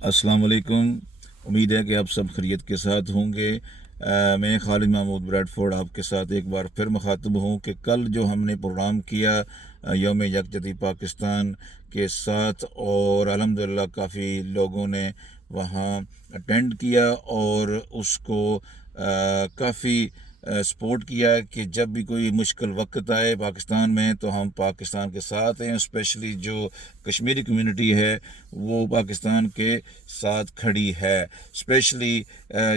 अस्सलाम वालेकुम। उम्मीद है कि आप सब खैरियत के साथ होंगे। मैं खालिद महमूद ब्रैडफोर्ड आपके साथ एक बार फिर मुखातब हूँ कि कल जो हमने प्रोग्राम किया यौम यकजहती पाकिस्तान के साथ, और अल्हम्दुलिल्लाह काफ़ी लोगों ने वहाँ अटेंड किया और उसको काफ़ी सपोर्ट किया कि जब भी कोई मुश्किल वक्त आए पाकिस्तान में तो हम पाकिस्तान के साथ हैं। स्पेशली जो कश्मीरी कम्युनिटी है वो पाकिस्तान के साथ खड़ी है। स्पेशली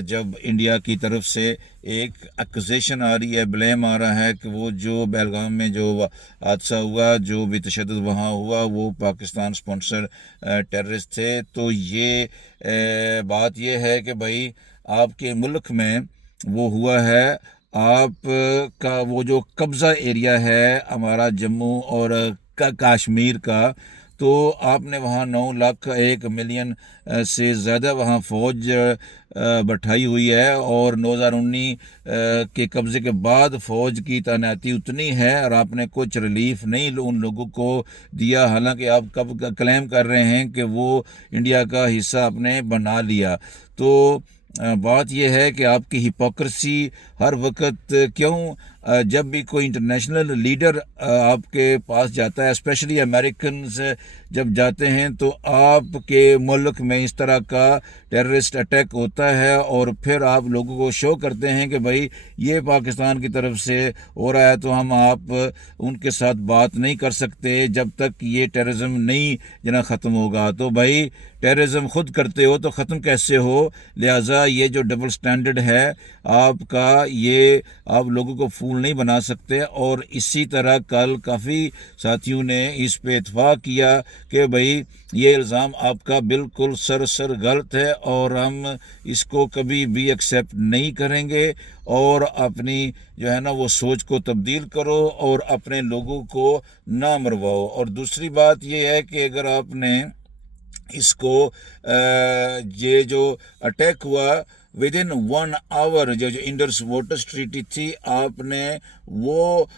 जब इंडिया की तरफ से एक एक्यूजेशन आ रही है, ब्लेम आ रहा है कि वो जो बेलगाम में जो हादसा हुआ, जो भी तशद्दुद वहाँ हुआ, वो पाकिस्तान स्पॉन्सर टेररिस्ट थे। तो ये बात ये है कि भाई आपके मुल्क में वो हुआ है, आप का वो जो कब्ज़ा एरिया है हमारा जम्मू और कश्मीर का, तो आपने वहाँ 9 लाख 1 मिलियन से ज़्यादा वहाँ फ़ौज बैठाई हुई है, और 2019 के कब्ज़े के बाद फ़ौज की तैनाती उतनी है और आपने कुछ रिलीफ नहीं उन लोगों को दिया। हालांकि आप कब क्लेम कर रहे हैं कि वो इंडिया का हिस्सा आपने बना लिया। तो बात यह है कि आपकी हिपोक्रेसी हर वक्त क्यों, जब भी कोई इंटरनेशनल लीडर आपके पास जाता है, स्पेशली अमेरिकन्स जब जाते हैं, तो आपके मुल्क में इस तरह का टेररिस्ट अटैक होता है और फिर आप लोगों को शो करते हैं कि भाई ये पाकिस्तान की तरफ से हो रहा है, तो हम आप उनके साथ बात नहीं कर सकते जब तक ये टेररिज्म नहीं जना ख़त्म होगा। तो भाई टेररिज्म खुद करते हो तो ख़त्म कैसे हो? लिहाजा ये जो डबल स्टैंडर्ड है आपका, ये आप लोगों को फूल नहीं बना सकते। और इसी तरह कल काफ़ी साथियों ने इस पे इत्फाक किया कि भाई ये इल्ज़ाम आपका बिल्कुल सरासर गलत है और हम इसको कभी भी एक्सेप्ट नहीं करेंगे, और अपनी जो है ना वो सोच को तब्दील करो और अपने लोगों को ना मरवाओ। और दूसरी बात ये है कि अगर आपने इसको ये जो अटैक हुआ विद इन 1 आवर, जो इंडस वाटर्स ट्रीटी थी, आपने वो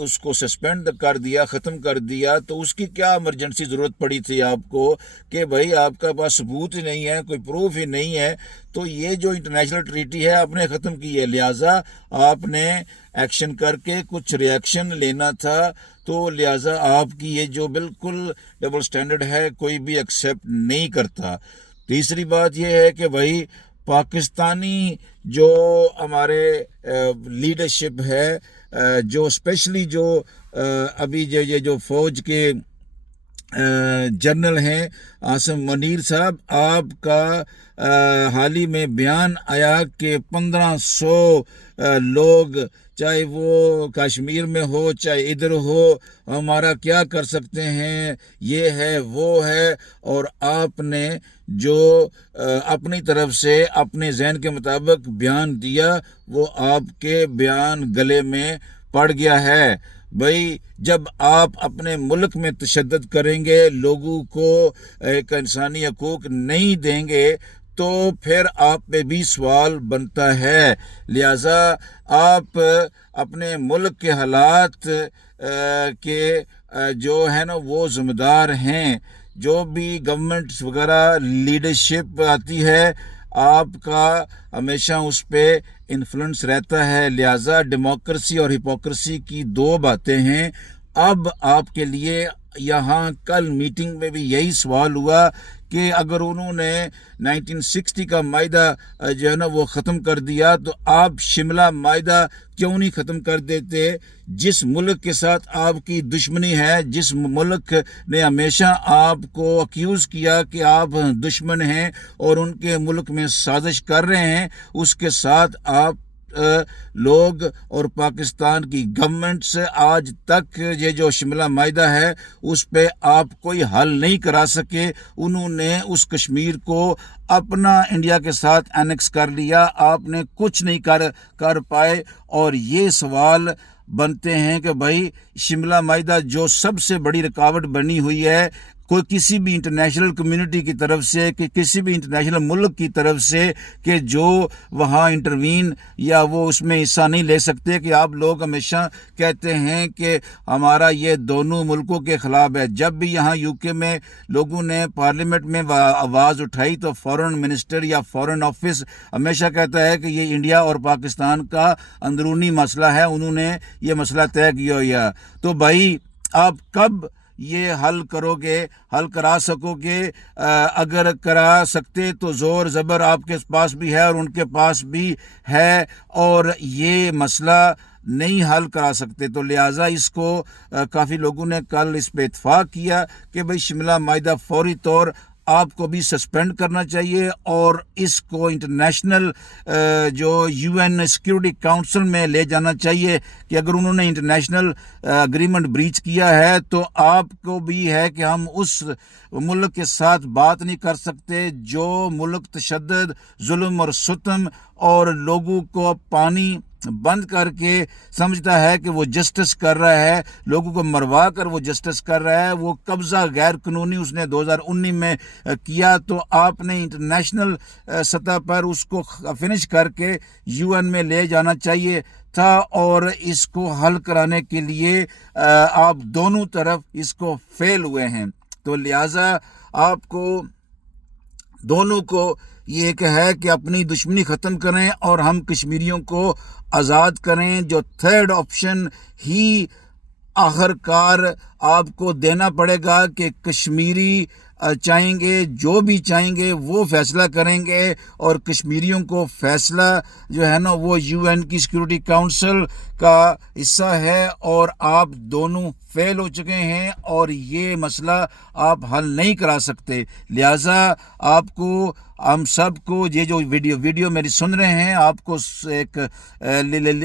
उसको सस्पेंड कर दिया, ख़त्म कर दिया, तो उसकी क्या इमरजेंसी ज़रूरत पड़ी थी आपको कि भाई आपका पास सबूत ही नहीं है, कोई प्रूफ ही नहीं है, तो ये जो इंटरनेशनल ट्रीटी है आपने ख़त्म की है। लिहाजा आपने एक्शन करके कुछ रिएक्शन लेना था। तो लिहाजा आपकी ये जो बिल्कुल डबल स्टैंडर्ड है कोई भी एक्सेप्ट नहीं करता। तीसरी बात यह है कि भाई पाकिस्तानी जो हमारे लीडरशिप है, जो स्पेशली जो अभी ये जो फ़ौज के जनरल हैं आसिम मुनीर साहब, आपका हाल ही में बयान आया कि 1500 लोग, चाहे वो कश्मीर में हो चाहे इधर हो, हमारा क्या कर सकते हैं, ये है वो है। और आपने जो अपनी तरफ से अपने जहन के मुताबिक बयान दिया, वो आपके बयान गले में पड़ गया है। भाई जब आप अपने मुल्क में तशद्दुद करेंगे, लोगों को एक इंसानी हकूक नहीं देंगे, तो फिर आप पे भी सवाल बनता है। लिहाजा आप अपने मुल्क के हालात के जो है ना वो ज़िम्मेदार हैं। जो भी गवर्नमेंट्स वगैरह लीडरशिप आती है, आपका हमेशा उस पर इन्फ्लुएंस रहता है। लिहाजा डेमोक्रेसी और हिपोक्रेसी की दो बातें हैं। अब आपके लिए यहाँ कल मीटिंग में भी यही सवाल हुआ कि अगर उन्होंने 1960 का मायदा जो है ना वो ख़त्म कर दिया, तो आप शिमला मायदा क्यों नहीं ख़त्म कर देते? जिस मुल्क के साथ आपकी दुश्मनी है, जिस मुल्क ने हमेशा आपको अक्यूज़ किया कि आप दुश्मन हैं और उनके मुल्क में साजिश कर रहे हैं, उसके साथ आप लोग और पाकिस्तान की गवर्नमेंट से आज तक ये जो शिमला मायदा है उस पे आप कोई हल नहीं करा सके। उन्होंने उस कश्मीर को अपना इंडिया के साथ एनेक्स कर लिया, आपने कुछ नहीं कर पाए। और ये सवाल बनते हैं कि भाई शिमला मायदा जो सबसे बड़ी रुकावट बनी हुई है, کوئی کسی بھی انٹرنیشنل کمیونٹی کی طرف سے کہ کسی بھی انٹرنیشنل ملک کی طرف سے کہ جو وہاں انٹروین یا وہ اس میں حصہ نہیں لے سکتے. کہ آپ لوگ ہمیشہ کہتے ہیں کہ ہمارا یہ دونوں ملکوں کے خلاف ہے. جب بھی یہاں یو کے میں لوگوں نے پارلیمنٹ میں آواز اٹھائی تو فارن منسٹر یا فارن آفس ہمیشہ کہتا ہے کہ یہ انڈیا اور پاکستان کا اندرونی مسئلہ ہے, انہوں نے یہ مسئلہ طے کیا ہوا. تو بھائی آپ کب یہ حل کرو گے, حل کرا سکو گے؟ اگر کرا سکتے تو زور زبر آپ کے پاس بھی ہے اور ان کے پاس بھی ہے, اور یہ مسئلہ نہیں حل کرا سکتے. تو لہٰذا اس کو کافی لوگوں نے کل اس پہ اتفاق کیا کہ بھئی شملہ معاہدہ فوری طور آپ کو بھی سسپینڈ کرنا چاہیے اور اس کو انٹرنیشنل جو یو این سیکیورٹی کاؤنسل میں لے جانا چاہیے کہ اگر انہوں نے انٹرنیشنل اگریمنٹ بریچ کیا ہے تو آپ کو بھی ہے کہ ہم اس ملک کے ساتھ بات نہیں کر سکتے جو ملک تشدد, ظلم اور ستم اور لوگوں کو پانی بند کر کے سمجھتا ہے کہ وہ جسٹس کر رہا ہے, لوگوں کو مروا کر وہ جسٹس کر رہا ہے. وہ قبضہ غیر قانونی اس نے 2019 میں کیا, تو آپ نے انٹرنیشنل سطح پر اس کو فنش کر کے یو این میں لے جانا چاہیے تھا, اور اس کو حل کرانے کے لیے آپ دونوں طرف اس کو فیل ہوئے ہیں. تو لہٰذا آپ کو دونوں کو یہ ایک ہے کہ اپنی دشمنی ختم کریں اور ہم کشمیریوں کو آزاد کریں. جو تھرڈ آپشن ہی آخر کار آپ کو دینا پڑے گا کہ کشمیری چاہیں گے, جو بھی چاہیں گے وہ فیصلہ کریں گے, اور کشمیریوں کو فیصلہ جو ہے نا وہ یو این کی سیکیورٹی کاؤنسل کا حصہ ہے, اور آپ دونوں فیل ہو چکے ہیں اور یہ مسئلہ آپ حل نہیں کرا سکتے. لہٰذا آپ کو, ہم سب کو, یہ جو ویڈیو میری سن رہے ہیں, آپ کو ایک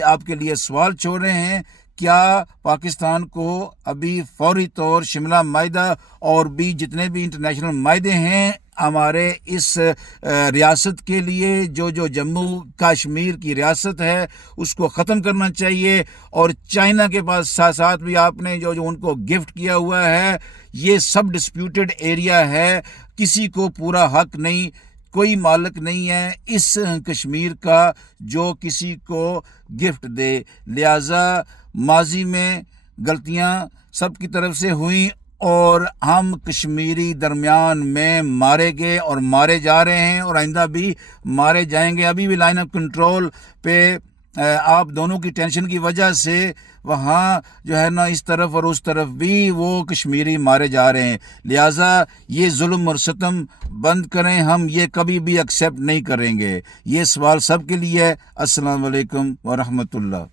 آپ کے لیے سوال چھوڑ رہے ہیں, کیا پاکستان کو ابھی فوری طور شملہ معاہدہ اور بھی جتنے بھی انٹرنیشنل معاہدے ہیں ہمارے اس ریاست کے لیے, جو جموں کشمیر کی ریاست ہے اس کو ختم کرنا چاہیے؟ اور چائنا کے پاس ساتھ بھی آپ نے جو ان کو گفٹ کیا ہوا ہے, یہ سب ڈسپیوٹڈ ایریا ہے, کسی کو پورا حق نہیں, کوئی مالک نہیں ہے اس کشمیر کا جو کسی کو گفٹ دے. لہٰذا ماضی میں غلطیاں سب کی طرف سے ہوئیں اور ہم کشمیری درمیان میں مارے گئے اور مارے جا رہے ہیں اور آئندہ بھی مارے جائیں گے. ابھی بھی لائن آف کنٹرول پہ آپ دونوں کی ٹینشن کی وجہ سے وہاں جو ہے نا اس طرف اور اس طرف بھی وہ کشمیری مارے جا رہے ہیں. لہٰذا یہ ظلم اور ستم بند کریں, ہم یہ کبھی بھی ایکسیپٹ نہیں کریں گے. یہ سوال سب کے لیے ہے. السلام علیکم ورحمۃ اللہ.